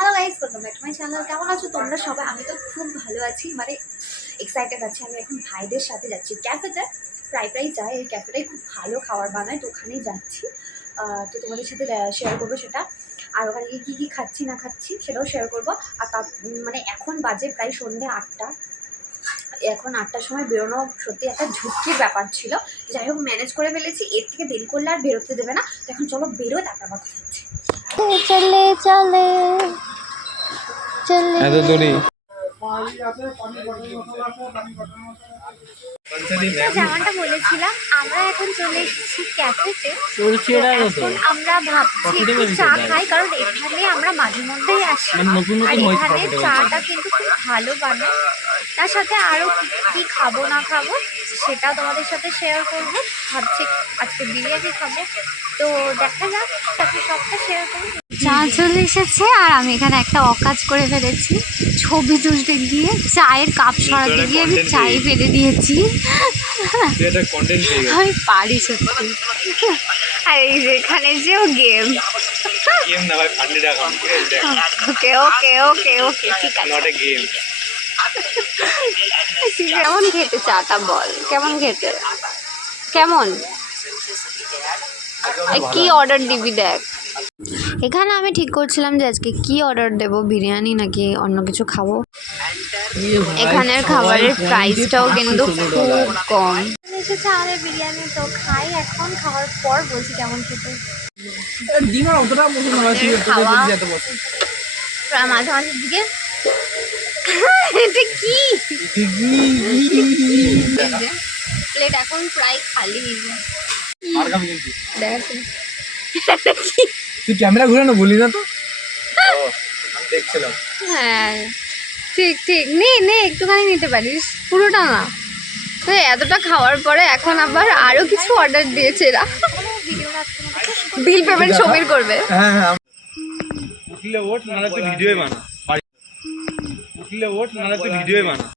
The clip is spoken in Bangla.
Hello guys, welcome back to my channel. কেমন আছো তোমরা সবাই? আমি তো খুব ভালো আছি, মানে এক্সাইটেড আছি। আমি এখন ভাইদের সাথে যাচ্ছি ক্যাফেতে, প্রায় যাই। এই ক্যাফেটাই খুব ভালো খাবার বানায়, তো ওখানেই যাচ্ছি। তো তোমাদের সাথে শেয়ার করবো সেটা, আর ওখানে গিয়ে কী কী খাচ্ছি না খাচ্ছি সেটাও শেয়ার করবো। আর তার মানে এখন বাজে প্রায় সন্ধ্যে 8টা। এখন 8টার সময় বেরোনো সত্যি একটা ঝুঁকির ব্যাপার ছিল। যাই হোক, ম্যানেজ করে ফেলেছি। এর থেকে দেরি করলে আর বেরোতে দেবে না। তো এখন চলো বেরোয়, তারপর আবার কথা হচ্ছে। চলে চলে চলে এত দূরে যেমনটা বলেছিলাম, আমরা এখন চলে এসেছি ক্যাফেতে। চলছে এখন আমরা ভাবছি একটু চা খাই, কারণ এখানে আমরা মাঝে মধ্যেই আসি। আর এখানে চাটা কিন্তু খুব ভালো বানায়। তার সাথে আরও কি খাবো না খাবো সেটাও তোমাদের সাথে শেয়ার করবো। ভাবছি আজকে বিরিয়ানি খাবো, তো দেখা যাক, তাকে সবটা শেয়ার করি। চা চলে এসেছে আর আমি এখানে একটা অকাজ করে ফেলেছি। ছবি তুলতে গিয়ে চায়ের কাপ সরাতে গিয়ে আমি চাই ফেলে দিয়েছি। আমি পারি সত্যি। আর এই যে এখানে যেও গেম। ওকে ওকে ওকে ওকে ঠিক আছে। কেমন খেতে চাটা বল, কেমন খেতে, কেমন, কি অর্ডার দিবি দেখ। এখানে আমি ঠিক করছিলাম যে আজকে কি অর্ডার দেব, বিরিয়ানি নাকি অন্য কিছু খাবো। এখানের খাবারের প্রাইসটাও কিন্তু খুব কম। এসেছে আমাদের বিরিয়ানি, তো খাই এখন। খাওয়ার পর বলছি কেমন খেতে। খাওয়া প্রায় মাঝামাঝির দিকে। এটা কি প্লেট এখন প্রায় খালি। দেখ তুই ক্যামেরা ঘুরানো বলি না তো। আমি দেখছিলাম। হ্যাঁ ঠিক ঠিক, নে নে একটুখানি নিতে পারিস, পুরোটা না। তো এতটা খাওয়ার পরে এখন আবার আরো কিছু অর্ডার দিয়েছে এরা। বিল পেমেন্ট সমীর করবে। হ্যাঁ হ্যাঁ, উঠলে ওঠ, নাহলে তুই ভিডিওই বানা। উঠলে ওঠ, নাহলে তুই ভিডিওই বানা।